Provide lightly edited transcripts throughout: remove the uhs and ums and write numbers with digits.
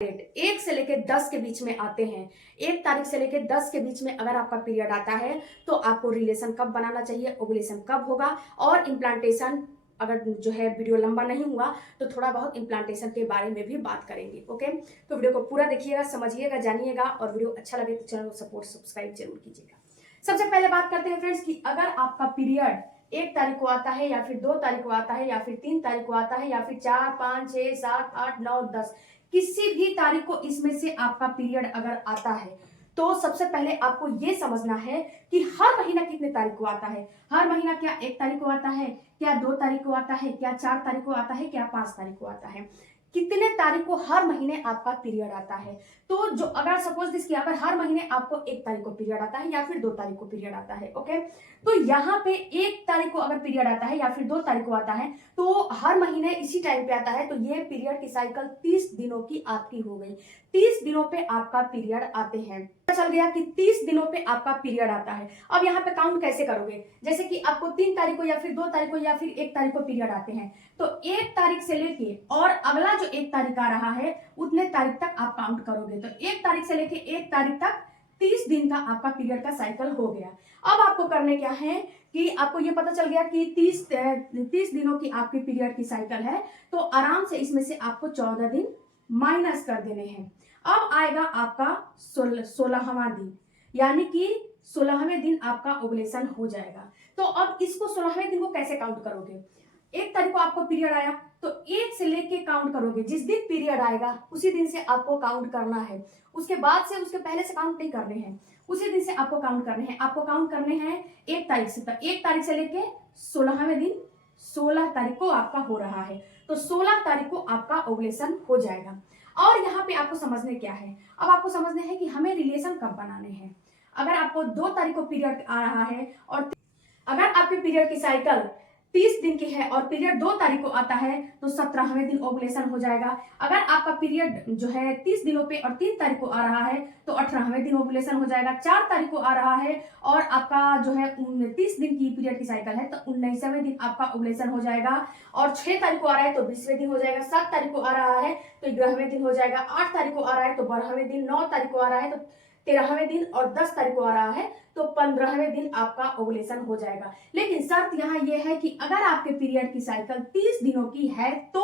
1 से लेकर 10 के बीच में आते हैं। 1 तारीख से लेकर 10 के बीच में अगर आपका पीरियड आता है तो आपको रिलेशन कब बनाना चाहिए, ओवुलेशन कब होगा और इम्प्लांटेशन, अगर जो है वीडियो लंबा नहीं हुआ तो थोड़ा बहुत इम्प्लांटेशन के बारे में भी बात करेंगे। ओके, तो वीडियो को पूरा देखिएगा, समझिएगा, जानिएगा और वीडियो अच्छा लगे तो चैनल को सब्सक्राइब जरूर कीजिएगा। सबसे पहले बात करते हैं फ्रेंड्स कि अगर आपका पीरियड 1 तारीख को आता है या फिर 2 तारीख को आता है या फिर 3 तारीख को आता है या फिर 4, 5, 6, 7, 8, 9, 10 किसी भी तारीख को इसमें से आपका पीरियड अगर आता है तो सबसे पहले आपको यह समझना है कि हर महीना कितने तारीख को आता है। हर महीना क्या 1 तारीख को आता है, क्या 2 तारीख को आता है, क्या 4 तारीख को आता है, क्या 5 तारीख को आता है, कितने तारीख को हर महीने आपका पीरियड आता है। तो जो अगर सपोज दिस कि अगर हर महीने आपको 1 तारीख को पीरियड आता है या फिर 2 तारीख को पीरियड आता है, ओके, तो यहाँ पे 1 तारीख को अगर पीरियड आता है या फिर 2 तारीख को आता है तो हर महीने इसी टाइम पे आता है, तो ये पीरियड की साइकिल 30 दिनों की आपकी हो गई। 30 दिनों पे आपका पीरियड आते हैं। पता चल गया कि 30 दिनों पे आपका पीरियड आता है। अब यहाँ पे काउंट कैसे करोगे, जैसे कि आपको 3 तारीख को या फिर 2 तारीख को या फिर 1 तारीख को पीरियड आते हैं तो 1 तारीख से लेके और अगला जो 1 तारीख आ रहा है उतने तारीख तक आप काउंट करोगे। तो 1 तारीख से लेके 1 तारीख तक 30 दिन का आपका पीरियड का साइकिल हो गया। अब आपको करने क्या है कि आपको ये पता चल गया कि 30 दिनों की आपकी पीरियड की साइकिल है, तो आराम से इसमें से आपको 14 दिन माइनस कर देने हैं। अब आएगा आपका 16वां दिन, यानी कि 16वें दिन आपका ओवुलेशन हो जाएगा। तो अब इसको 16वें दिन को कैसे काउंट करोगे। 1 तारीख को आपको पीरियड आया तो 1 से लेके काउंट करोगे, जिस दिन पीरियड आएगा उसी दिन से आपको काउंट करना है। उसके बाद से उसके पहले से काउंट नहीं करने हैं, उसी दिन से आपको काउंट करने हैं। आपको काउंट करने हैं 1 तारीख से, तक 1 तारीख से लेके 16वें दिन 16 तारीख को आपका हो रहा है, तो 16 तारीख को आपका ओवुलेशन हो जाएगा। और यहाँ पे आपको समझने क्या है, अब आपको समझने हैं कि हमें रिलेशन कब बनाने हैं। अगर आपको 2 तारीख को पीरियड आ रहा है और अगर आपके पीरियड की साइकिल 30 दिन की है और पीरियड 2 तारीख को आता है तो 17वें दिन ओवुलेशन हो जाएगा। अगर आपका पीरियड जो है 30 दिनों पे और 3 तारीख को आ रहा है तो 18वें दिन ओवुलेशन हो जाएगा। 4 तारीख को आ रहा है और आपका जो है 30 दिन की पीरियड की साइकिल है तो 19वें दिन आपका ओवुलेशन हो जाएगा। और 6 तारीख को आ रहा है तो 20वें दिन हो जाएगा। 7 तारीख को आ रहा है तो 11वें दिन हो जाएगा। 8 तारीख को आ रहा है तो 12वें दिन। 9 तारीख को आ रहा है तो 13वें दिन और 10 तारीख को आ रहा है तो 15वें दिन आपका ओवुलेशन हो जाएगा। लेकिन शर्त यहाँ यह है कि अगर आपके पीरियड की साइकिल 30 दिनों की है तो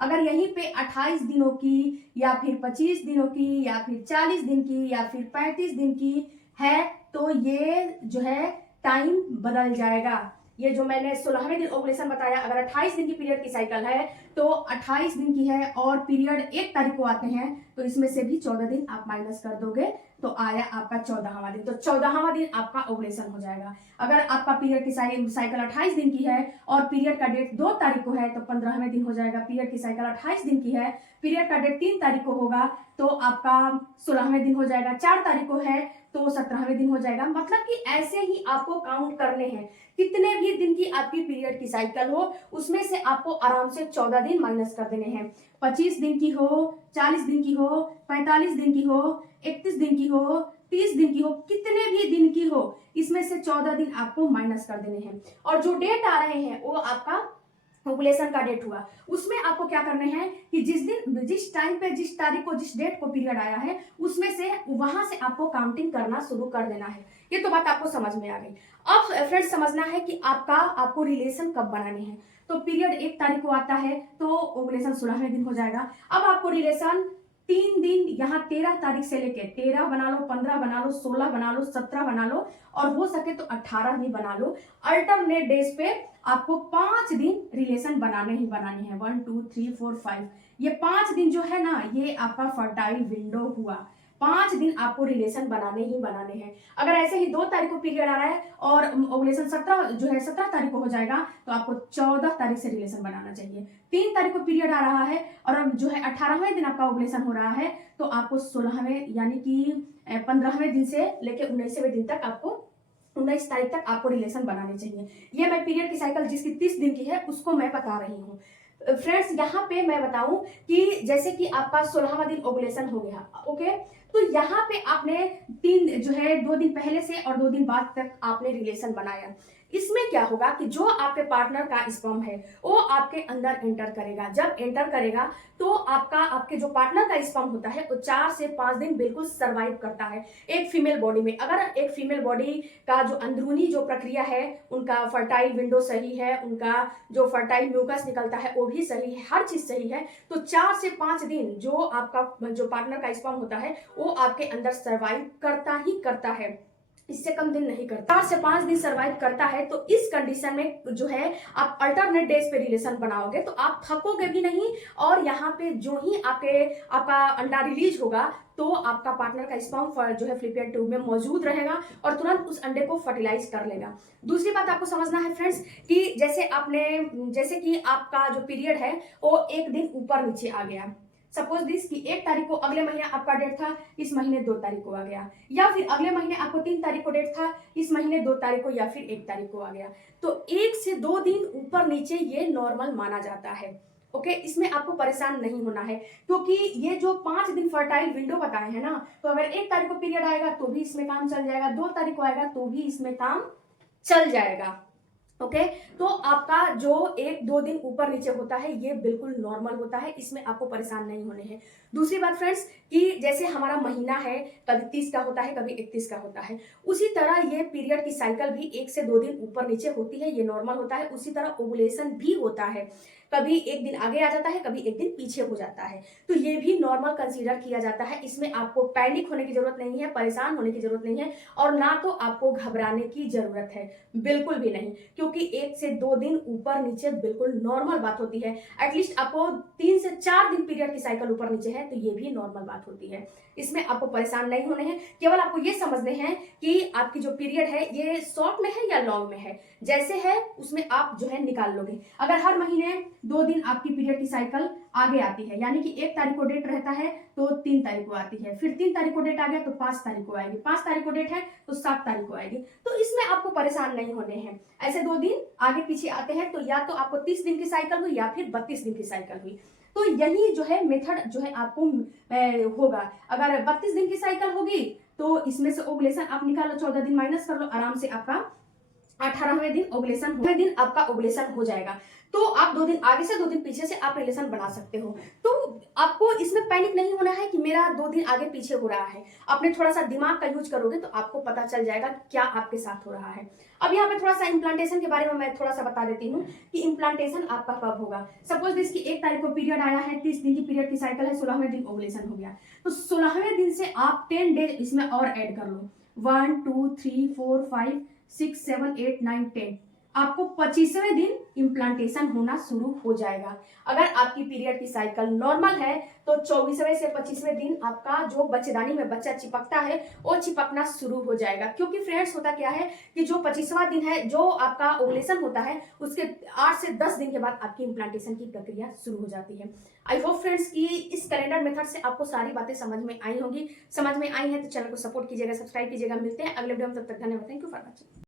अगर यहीं पे 28 दिनों की या फिर 25 दिनों की या फिर 40 दिन की या फिर 35 दिन की है तो ये जो है टाइम बदल जाएगा। ये जो मैंने 16वें दिन ओवुलेशन बताया, अगर 28 दिन की पीरियड की साइकिल है तो 28 दिन की है और पीरियड 1 तारीख को आते हैं तो इसमें से भी 14 दिन आप माइनस कर दोगे तो आया आपका 14वां दिन। तो 14वां दिन आपका ओवुलेशन हो जाएगा। अगर आपका पीरियड की साइकिल 28 दिन की है और पीरियड का डेट 2 तारीख को है तो 15वें दिन हो जाएगा। पीरियड की साइकिल 28 दिन की है, पीरियड का डेट 3 तारीख को होगा तो आपका 16वें दिन हो जाएगा। 4 तारीख को है तो 17वें दिन हो जाएगा। मतलब कि ऐसे ही आपको काउंट करने हैं। कितने भी दिन की आपकी पीरियड की साइकिल हो उसमें से आपको आराम से 14 दिन माइनस कर देने हैं। 25 दिन की हो, 40 दिन की हो, 45 दिन की हो, 31 दिन की हो, 30 दिन की हो, कितने भी दिन की हो इसमें से 14 दिन आपको माइनस कर देने हैं। और जो डेट आ रहे हैं वो आपका ओवुलेशन का डेट हुआ, उसमें आपको क्या करने हैं कि जिस टाइम पे जिस तारीख को जिस डेट को पीरियड आया है उसमें से वहां से आपको काउंटिंग करना शुरू कर देना है। ये तो बात आपको समझ में आ गई। अब फ्रेंड्स समझना है कि आपको रिलेशन कब बनाने हैं। तो पीरियड 1 तारीख को आता है तो ओवुलेशन 16वें दिन हो जाएगा। अब आपको रिलेशन 3 दिन, यहाँ 13 तारीख से लेके 13 बना लो, 15 बना लो, 16 बना लो, 17 बना लो और हो सके तो 18 भी बना लो। अल्टरनेट डेज पे आपको 5 दिन रिलेशन बनाने ही बनाने हैं। 1 2 3 4 5 ये 5 दिन जो है ना ये आपका फर्टाइल विंडो हुआ। 5 दिन आपको रिलेशन बनाने ही बनाने हैं। अगर ऐसे ही 2 तारीख को पीरियड आ रहा है और ओवुलेशन 17 तारीख को हो जाएगा तो आपको 14 तारीख से रिलेशन बनाना चाहिए। 3 तारीख को पीरियड आ रहा है और अब जो है 18वें दिन आपका ओवुलेशन हो रहा है तो आपको 16वें यानी कि 15वें दिन से लेकर 19वें दिन तक आपको 19 तारीख तक आपको रिलेशन बनाने चाहिए। ये मैं पीरियड की साइकिल जिसकी 30 दिन की है उसको मैं बता रही हूँ। फ्रेंड्स यहाँ पे मैं बताऊं कि जैसे कि आपका 16वां दिन ओवुलेशन हो गया, ओके, तो यहाँ पे आपने 2 दिन पहले से और 2 दिन बाद तक आपने रिलेशन बनाया। इसमें क्या होगा कि जो आपके पार्टनर का स्पर्म है वो आपके अंदर एंटर करेगा। जब एंटर करेगा तो आपके जो पार्टनर का स्पर्म होता है वो 4 से 5 दिन बिल्कुल सर्वाइव करता है एक फीमेल बॉडी में। अगर एक फीमेल बॉडी का जो अंदरूनी जो प्रक्रिया है, उनका फर्टाइल विंडो सही है, उनका जो फर्टाइल म्यूकस निकलता है वो भी सही है, हर चीज सही है, तो 4 से 5 दिन जो आपका जो पार्टनर का स्पर्म होता है वो आपके अंदर सर्वाइव करता ही करता है, इससे कम दिन नहीं करता। 4 से 5 दिन सर्वाइव करता है। तो इस कंडीशन में जो है आप अल्टरनेट डेज पे रिलेशन बनाओगे तो आप थकोगे भी नहीं, और यहाँ पे जो ही आपका अंडा रिलीज होगा तो आपका पार्टनर का स्पर्म जो है फ्लिपियन ट्यूब में मौजूद रहेगा और तुरंत उस अंडे को फर्टिलाइज कर लेगा। दूसरी बात आपको समझना है फ्रेंड्स कि जैसे कि आपका जो पीरियड है वो एक दिन ऊपर नीचे आ गया, सपोज दिस कि 1 तारीख को अगले महीने आपका डेट था, इस महीने 2 तारीख को आ गया, या फिर अगले महीने आपको 3 तारीख को डेट था, इस महीने 2 तारीख को या फिर 1 तारीख को आ गया, तो 1 से 2 दिन ऊपर नीचे ये नॉर्मल माना जाता है। ओके, इसमें आपको परेशान नहीं होना है, क्योंकि ये जो 5 दिन फर्टाइल विंडो बताए हैं ना, तो अगर 1 तारीख को पीरियड आएगा तो भी इसमें काम चल जाएगा, 2 तारीख को आएगा तो भी इसमें काम चल जाएगा। ओके तो आपका जो 1-2 दिन ऊपर नीचे होता है ये बिल्कुल नॉर्मल होता है, इसमें आपको परेशान नहीं होने हैं। दूसरी बात फ्रेंड्स कि जैसे हमारा महीना है कभी 30 का होता है कभी 31 का होता है, उसी तरह ये पीरियड की साइकिल भी 1 से 2 दिन ऊपर नीचे होती है, ये नॉर्मल होता है। उसी तरह ओवुलेशन भी होता है, कभी 1 दिन आगे आ जाता है कभी 1 दिन पीछे हो जाता है, तो ये भी नॉर्मल कंसीडर किया जाता है। इसमें आपको पैनिक होने की जरूरत नहीं है, परेशान होने की जरूरत नहीं है, और ना तो आपको घबराने की जरूरत है, बिल्कुल भी नहीं, क्योंकि 1 से 2 दिन ऊपर नीचे बिल्कुल नॉर्मल बात होती है। एटलीस्ट आपको 3 से 4 दिन पीरियड की साइकिल ऊपर नीचे है तो ये भी नॉर्मल बात होती है, इसमें आपको परेशान नहीं होने हैं। केवल आपको ये समझने हैं कि आपकी जो पीरियड है ये शॉर्ट में है या लॉन्ग में है, जैसे है उसमें आप जो है निकाल लोगे। अगर हर महीने 2 दिन आपकी पीरियड की साइकिल आगे आती है, यानी कि 1 तारीख को डेट रहता है तो 3 तारीख को आती है, फिर 3 तारीख को डेट आ गया तो 5 तारीख को आएगी, 5 तारीख को डेट है तो 7 तारीख को आएगी, तो इसमें आपको परेशान नहीं होने हैं। ऐसे 2 दिन आगे पीछे आते हैं तो या तो आपको 30 दिन की साइकिल हुई या फिर 32 दिन की साइकिल हुई, तो यही जो है मेथड जो है आपको होगा। अगर 32 दिन की साइकिल होगी तो इसमें से ओवुलेशन आप निकालो, 14 दिन माइनस कर लो, आराम से आपका 18वें दिन ओवुलेशन हो जाएगा। तो आप 2 दिन आगे से 2 दिन पीछे से आप रिलेशन बना सकते हो। तो आपको इसमें पैनिक नहीं होना है कि मेरा 2 दिन आगे पीछे हो रहा है, अपने थोड़ा सा दिमाग का यूज करोगे तो आपको पता चल जाएगा क्या आपके साथ हो रहा है। अब यहाँ पे थोड़ा सा इम्प्लांटेशन के बारे में मैं थोड़ा सा बता देती हूँ कि इम्प्लांटेशन आपका कब होगा। सपोज इसकी 1 तारीख को पीरियड आया है, 30 दिन की पीरियड की साइकिल है, 16वें दिन ओवुलेशन हो गया, तो 16वें दिन से आप 10 डेज इसमें और ऐड कर लो, 1 2 3 4 5 6 7 8 9 10, आपको 25वें दिन इम्प्लांटेशन होना शुरू हो जाएगा। अगर आपकी पीरियड की साइकिल नॉर्मल है तो 24वें से 25वें दिन आपका जो बच्चेदानी में बच्चा चिपकता है वो चिपकना शुरू हो जाएगा। क्योंकि फ्रेंड्स होता क्या है कि जो 25वां दिन है जो आपका ओवुलेशन होता है उसके 8 से 10 दिन के बाद आपकी इम्प्लांटेशन की प्रक्रिया शुरू हो जाती है। आई होप फ्रेंड्स कि इस कैलेंडर मेथड से आपको सारी बातें समझ में आई होंगी। समझ में आई है तो चैनल को सपोर्ट कीजिएगा, सब्सक्राइब कीजिएगा। मिलते हैं अगले वीडियो में, तब तक धन्यवाद, थैंक यू फॉर वॉचिंग।